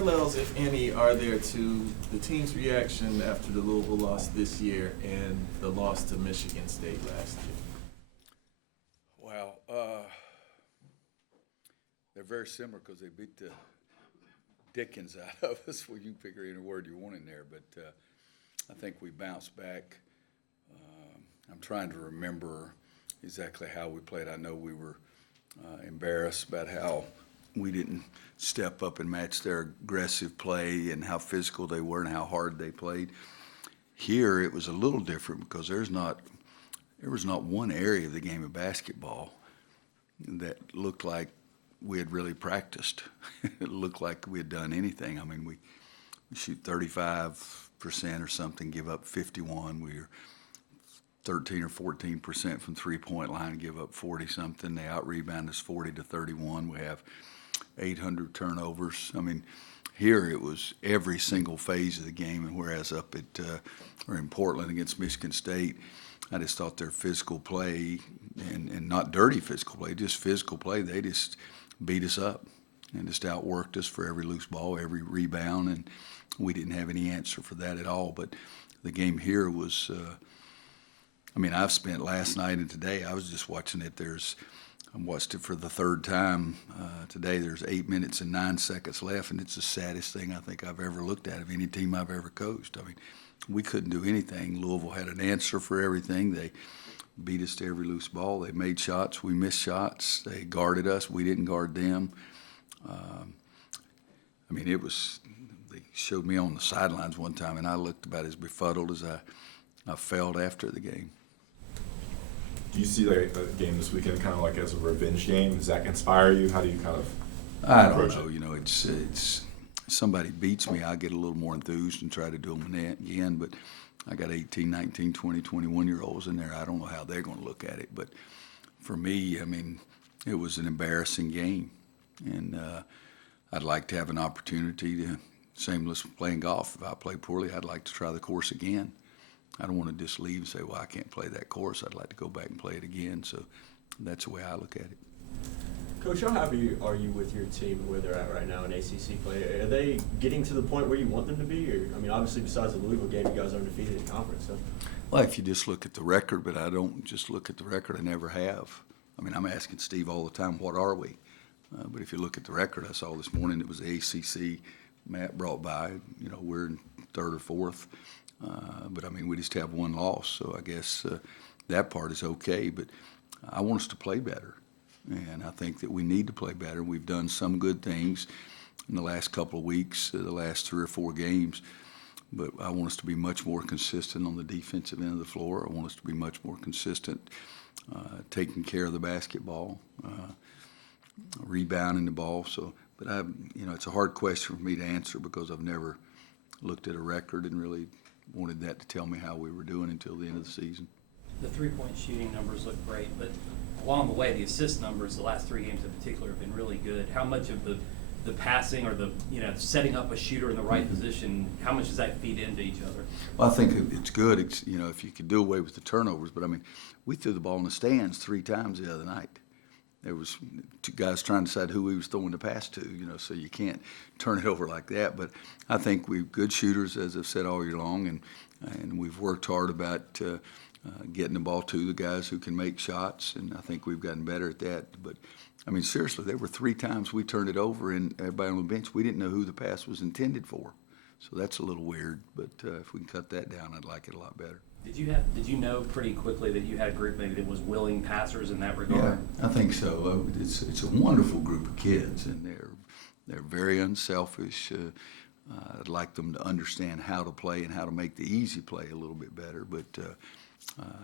parallels, if any, are there to the team's reaction after the Louisville loss this year and the loss to Michigan State last year? Well, they're very similar because they beat the dickens out of us. Well, you can figure any word you want in there, but I think we bounced back. I'm trying to remember exactly how we played. I know we were embarrassed about how we didn't step up and match their aggressive play and how physical they were and how hard they played. Here it was a little different because there was not one area of the game of basketball that looked like we had really practiced. It looked like we had done anything. I mean, we shoot 35% or something, give up 51. We were 13 or 14% from three-point line, give up 40-something. They out-rebound us 40-31. We have 800 turnovers. I mean, here it was every single phase of the game, and whereas up at or in Portland against Michigan State, I just thought their physical play, and not dirty physical play, just physical play, they just beat us up and just outworked us for every loose ball, every rebound, and we didn't have any answer for that at all. But the game here was I've spent last night and today, I was just watching it. I watched it for the third time today. There's 8 minutes and 9 seconds left, and it's the saddest thing I think I've ever looked at of any team I've ever coached. I mean, we couldn't do anything. Louisville had an answer for everything. They beat us to every loose ball. They made shots. We missed shots. They guarded us. We didn't guard them. They showed me on the sidelines one time, and I looked about as befuddled as I felt after the game. Do you see the game this weekend kind of like as a revenge game? Does that inspire you? How do you kind of I don't approach know. it? You know, it's somebody beats me, I get a little more enthused and try to do them again. But I got 18, 19, 20, 21-year-olds in there. I don't know how they're going to look at it. But for me, I mean, it was an embarrassing game. And I'd like to have an opportunity to, same as playing golf. If I play poorly, I'd like to try the course again. I don't want to just leave and say, well, I can't play that course. I'd like to go back and play it again. So that's the way I look at it. Coach, how happy are you with your team and where they're at right now in ACC play? Are they getting to the point where you want them to be? Or, I mean, obviously, besides the Louisville game, you guys are undefeated in conference. So. Well, if you just look at the record, but I don't just look at the record. I never have. I mean, I'm asking Steve all the time, what are we? But if you look at the record, I saw this morning it was the ACC. Matt brought by, you know, we're in third or fourth. But, I mean, we just have one loss, so I guess that part is okay. But I want us to play better, and I think that we need to play better. We've done some good things in the last couple of weeks, the last 3 or 4 games, but I want us to be much more consistent on the defensive end of the floor. I want us to be much more consistent taking care of the basketball, rebounding the ball. So, but it's a hard question for me to answer because I've never looked at a record and really wanted that to tell me how we were doing until the end of the season. The three-point shooting numbers look great, but along the way, the assist numbers, the last 3 games in particular, have been really good. How much of the passing or the setting up a shooter in the right position, how much does that feed into each other? Well, I think it's good. It's, if you could do away with the turnovers, but I mean, we threw the ball in the stands 3 times the other night. There was 2 guys trying to decide who he was throwing the pass to, so you can't turn it over like that. But I think we're good shooters, as I've said all year long, and we've worked hard about getting the ball to the guys who can make shots, and I think we've gotten better at that. But, I mean, seriously, there were 3 times we turned it over, and everybody on the bench, we didn't know who the pass was intended for. So that's a little weird, but if we can cut that down, I'd like it a lot better. Did you know pretty quickly that you had a group maybe that was willing passers in that regard? Yeah, I think so. It's a wonderful group of kids, and they're very unselfish. I'd like them to understand how to play and how to make the easy play a little bit better. But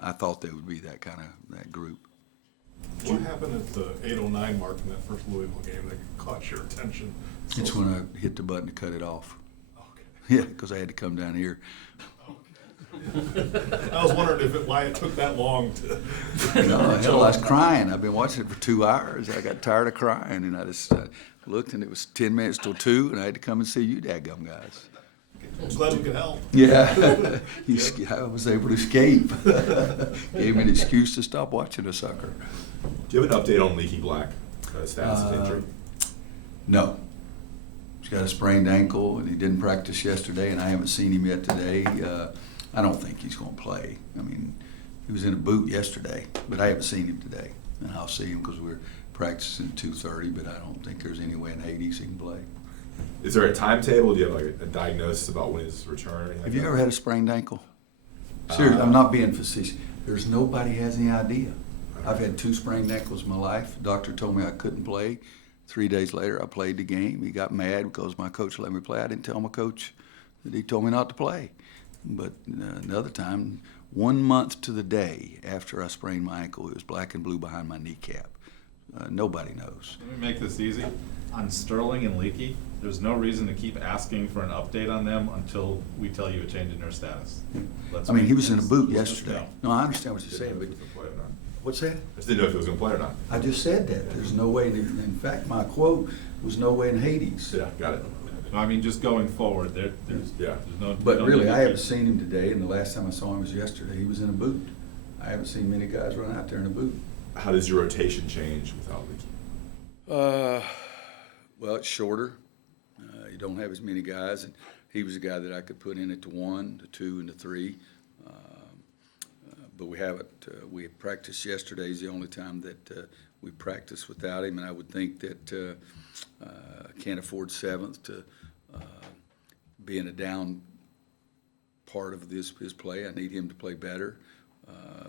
I thought they would be that group. What happened at the 8:09 mark in that first Louisville game that caught your attention? It's when I hit the button to cut it off. Okay. Yeah, because I had to come down here. I was wondering why it took that long to. I was crying. I've been watching it for 2 hours. I got tired of crying, and I just looked, and it was 10 minutes till 2, and I had to come and see you dadgum guys. I'm glad we could help. Yeah, I was able to escape. Gave me an excuse to stop watching a sucker. Do you have an update on Leaky Black? Status of injury? No. He's got a sprained ankle, and he didn't practice yesterday, and I haven't seen him yet today. I don't think he's going to play. I mean, he was in a boot yesterday, but I haven't seen him today. And I'll see him because we're practicing at 2:30, but I don't think there's any way in Hades he can play. Is there a timetable? Do you have like a diagnosis about when his return or anything? Have you ever had a sprained ankle? Seriously, I'm not being facetious. There's nobody has any idea. I've had 2 sprained ankles in my life. The doctor told me I couldn't play. 3 days later, I played the game. He got mad because my coach let me play. I didn't tell my coach that he told me not to play. But another time, 1 month to the day after I sprained my ankle, it was black and blue behind my kneecap. Nobody knows. Let me make this easy. On Sterling and Leakey, there's no reason to keep asking for an update on them until we tell you a change in their status. I mean, he was in a boot let's just yesterday. go. No, I understand what you're saying, but what's that? I just didn't know if he was going to play or not. I just said that. There's no way. In fact, my quote was "no way in Hades." Yeah, got it. No, I mean, just going forward, there's no. But no really, need to I haven't keep- seen him today, and the last time I saw him was yesterday. He was in a boot. I haven't seen many guys run out there in a boot. How does your rotation change without Leakey? Well, it's shorter. You don't have as many guys, and he was a guy that I could put in at the 1, the 2, and the 3. But we haven't. We had practiced yesterday. Is the only time that we practiced without him, and I would think that I can't afford 7th to be in a down part of his play. I need him to play better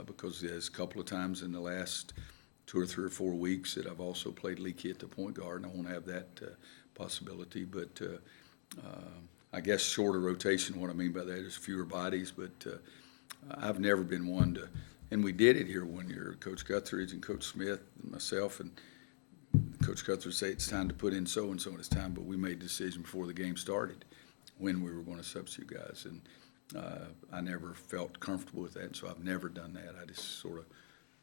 because there's a couple of times in the last 2 or 3 or 4 weeks that I've also played Leakey at the point guard, and I won't have that possibility. But I guess shorter rotation, what I mean by that is fewer bodies. But I've never been one to, and we did it here one year, Coach Guthridge and Coach Smith and myself, and Coach Guthridge said it's time to put in so-and-so and it's time, but we made a decision before the game started when we were going to substitute guys. And I never felt comfortable with that, and so I've never done that. I just sort of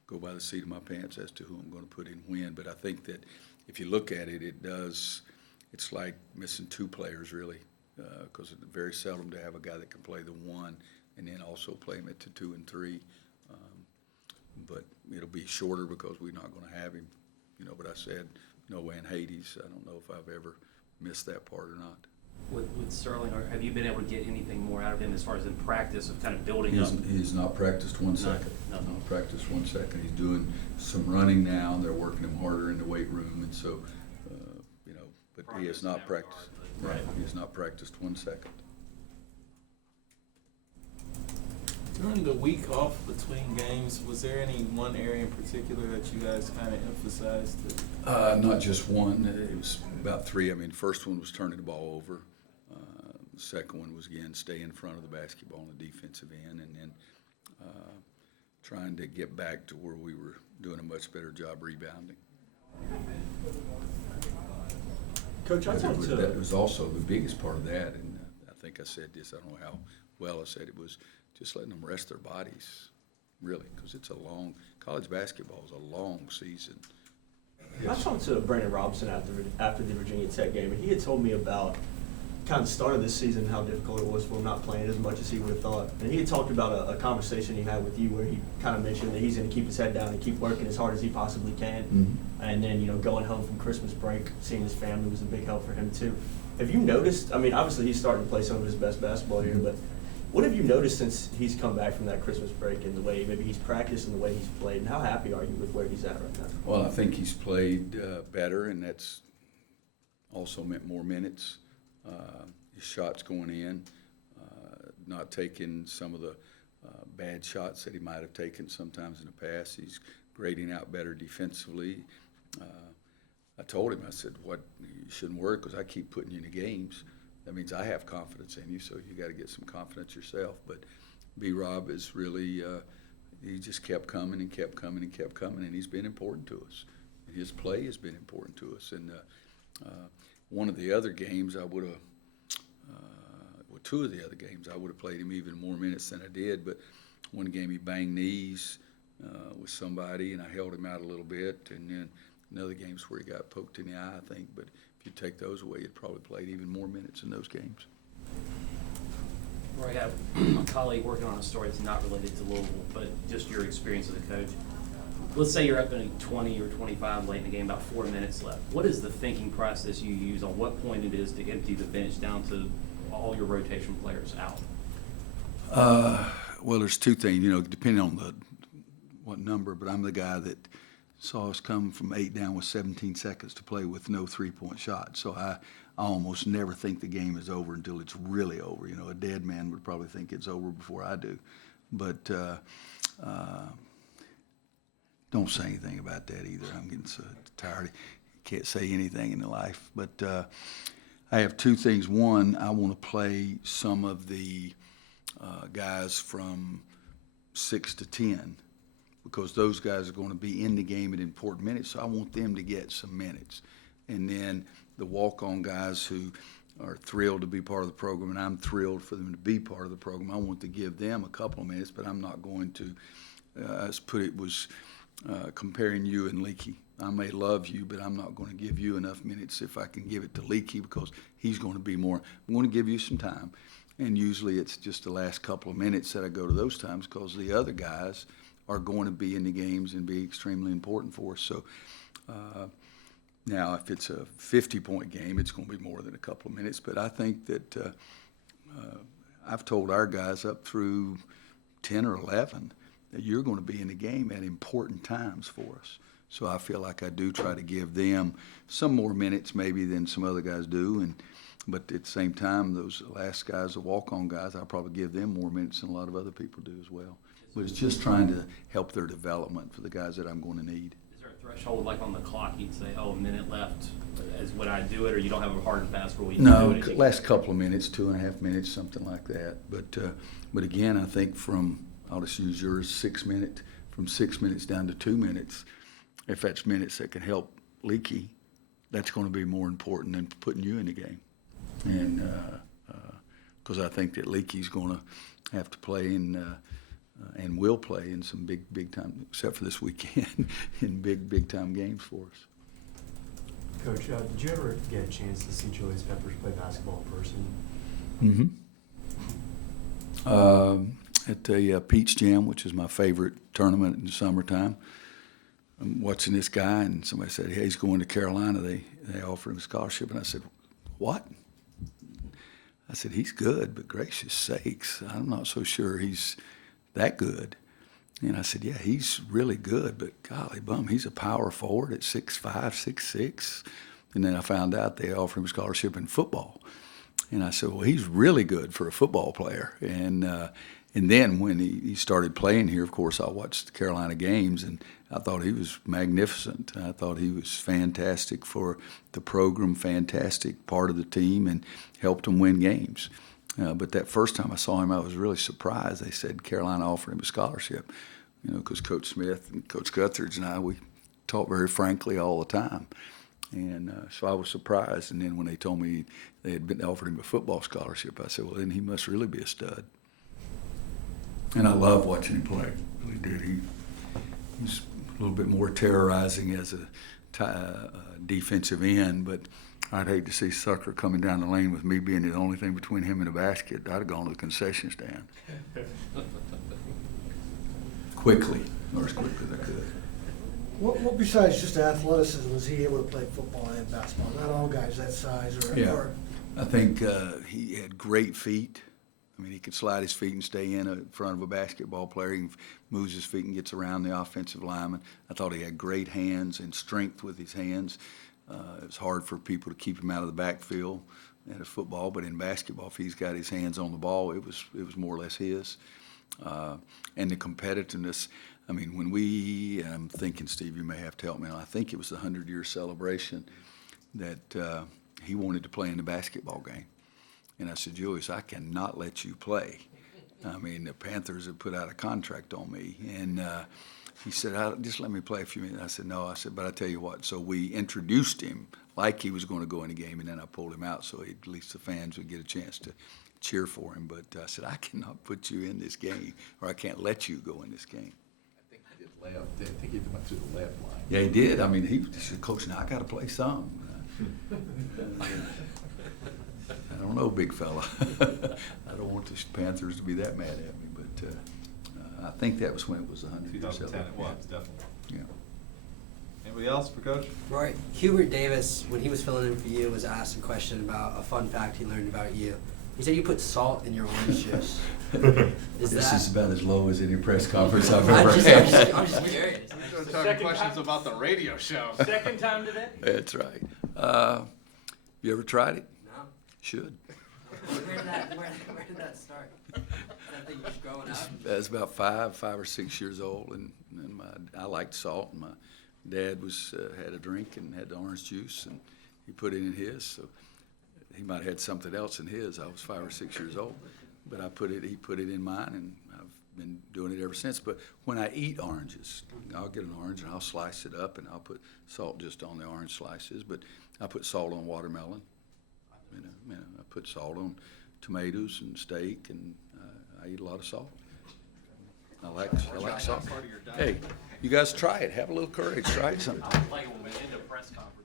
go by the seat of my pants as to who I'm going to put in when. But I think that if you look at it, it's like missing 2 players really, because it's very seldom to have a guy that can play the 1 and then also play him at the 2 and 3. But it'll be shorter because we're not going to have him, But I said no way in Hades. I don't know if I've ever missed that part or not. With Sterling, or have you been able to get anything more out of him as far as in practice of kind of building up? He's not practiced 1 second. No. Not practiced 1 second. He's doing some running now, and they're working him harder in the weight room, and so, but he has not practiced. Right. He has not practiced 1 second. During the week off between games, was there any one area in particular that you guys kind of emphasized? Not just one. It was about 3. I mean, the first one was turning the ball over. The second one was, again, stay in front of the basketball on the defensive end, and then trying to get back to where we were doing a much better job rebounding. Coach, I talked to. That was also the biggest part of that, and I think I said this, I don't know how well I said it, was just letting them rest their bodies, really, because it's college basketball is a long season. I talked to Brandon Robinson after the Virginia Tech game, and he had told me about kind of the start of this season, how difficult it was for him not playing as much as he would have thought. And he had talked about a conversation he had with you where he kind of mentioned that he's going to keep his head down and keep working as hard as he possibly can. Mm-hmm. And then, going home from Christmas break, seeing his family was a big help for him too. Have you noticed, I mean, obviously he's starting to play some of his best basketball here, but what have you noticed since he's come back from that Christmas break and the way maybe he's practiced and the way he's played, and how happy are you with where he's at right now? Well, I think he's played better, and that's also meant more minutes. His shots going in, not taking some of the bad shots that he might have taken sometimes in the past. He's grading out better defensively. I told him, I said, you shouldn't worry because I keep putting you in the games. That means I have confidence in you, so you got to get some confidence yourself. But B-Rob is really, he just kept coming and kept coming and kept coming, and he's been important to us. His play has been important to us. And one of the other games I would have, 2 of the other games I would have played him even more minutes than I did. But one game he banged knees with somebody, and I held him out a little bit. And then another game's where he got poked in the eye, I think. But if you take those away, he'd probably played even more minutes in those games. Roy, I have a colleague working on a story that's not related to Louisville, but just your experience as a coach. let's say you're up in 20 or 25 late in the game, about 4 minutes left. What is the thinking process you use on what point it is to empty the bench down to all your rotation players out? Well, there's two things, depending on what number, but I'm the guy that saw us come from 8 down with 17 seconds to play with no three-point shot. So I almost never think the game is over until it's really over. A dead man would probably think it's over before I do. But don't say anything about that either. I'm getting so tired. Can't say anything in life. But I have two things. One, I want to play some of the guys from 6 to 10 because those guys are going to be in the game at important minutes, so I want them to get some minutes. And then the walk-on guys who are thrilled to be part of the program, and I'm thrilled for them to be part of the program, I want to give them a couple of minutes, but I'm not going to, comparing you and Leaky. I may love you, but I'm not going to give you enough minutes if I can give it to Leaky because he's going to be more. I'm going to give you some time. And usually it's just the last couple of minutes that I go to those times because the other guys are going to be in the games and be extremely important for us. So now if it's a 50-point game, it's going to be more than a couple of minutes. But I think that I've told our guys up through 10 or 11 that you're going to be in the game at important times for us. So I feel like I do try to give them some more minutes maybe than some other guys do. But at the same time, those last guys, the walk-on guys, I'll probably give them more minutes than a lot of other people do as well. But it's just trying to help their development for the guys that I'm going to need. Is there a threshold, like on the clock, you'd say, a minute left is when I do it, or you don't have a hard and fast rule? No, last couple of minutes, 2.5 minutes, something like that. But again, I think I'll just use yours, 6 minutes, from 6 minutes down to 2 minutes. If that's minutes that can help Leaky, that's going to be more important than putting you in the game. And because I think that Leaky's going to have to play and will play in some big time, except for this weekend, in big time games for us. Coach, did you ever get a chance to see Julius Peppers play basketball in person? At the Peach Jam, which is my favorite tournament in the summertime. I'm watching this guy, and somebody said, hey, he's going to Carolina. They offered him a scholarship, and I said, what? I said, he's good, but gracious sakes, I'm not so sure he's that good. And I said, yeah, he's really good, but golly bum, he's a power forward at 6'5", 6'6". And then I found out they offered him a scholarship in football. And I said, well, he's really good for a football player. And then when he started playing here, of course, I watched the Carolina games, and I thought he was magnificent. I thought he was fantastic for the program, fantastic part of the team, and helped them win games. But that first time I saw him, I was really surprised. They said Carolina offered him a scholarship, because Coach Smith and Coach Guthridge and I, we talk very frankly all the time. And so I was surprised. And then when they told me they had offered him a football scholarship, I said, well, then he must really be a stud. And I love watching him play. I really did. He's a little bit more terrorizing as a defensive end, but I'd hate to see Sucker coming down the lane with me being the only thing between him and the basket. I'd have gone to the concession stand. Quickly, or as quickly as I could. What besides just athleticism was he able to play football and basketball? Not all guys that size or I think he had great feet. I mean, he could slide his feet and stay in front of a basketball player. He moves his feet and gets around the offensive lineman. I thought he had great hands and strength with his hands. It was hard for people to keep him out of the backfield in a football, but in basketball, if he's got his hands on the ball, it was more or less his. And the competitiveness. I mean, I'm thinking, Steve, you may have to help me. I think it was the 100-year celebration that he wanted to play in the basketball game. And I said, Julius, I cannot let you play. I mean, the Panthers have put out a contract on me. And he said, just let me play a few minutes. I said, no. I said, but I tell you what. So we introduced him like he was going to go in the game, and then I pulled him out so at least the fans would get a chance to cheer for him. But I said, I cannot put you in this game, or I can't let you go in this game. I think he did left. I think he went through the left line. Yeah, he did. I mean, he said, Coach, now I got to play some. I don't know, big fella. I don't want the Panthers to be that mad at me, but I think that was when it was the 100-year 2010 celebration. it was, definitely. Yeah. Anybody else for Coach? Roy, Hubert Davis, when he was filling in for you, was asked a question about a fun fact he learned about you. He said you put salt in your orange juice. Is This that? is about as low as any press conference I've I'm ever just, had. I'm just curious. Questions about the radio show. Second time today? That's right. You ever tried it? No. Should. Where did that start? That thing just growing up? I was about 5 or 6 years old, and I liked salt. And my dad had a drink and had the orange juice, and he put it in his. So he might have had something else in his. I was 5 or 6 years old, but he put it in mine, and I've been doing it ever since. But when I eat oranges, I'll get an orange and I'll slice it up, and I'll put salt just on the orange slices. But I put salt on watermelon. I put salt on tomatoes and steak, and I eat a lot of salt. I like salt. Hey, you guys try it. Have a little courage. Try something. Like when we end a press conference.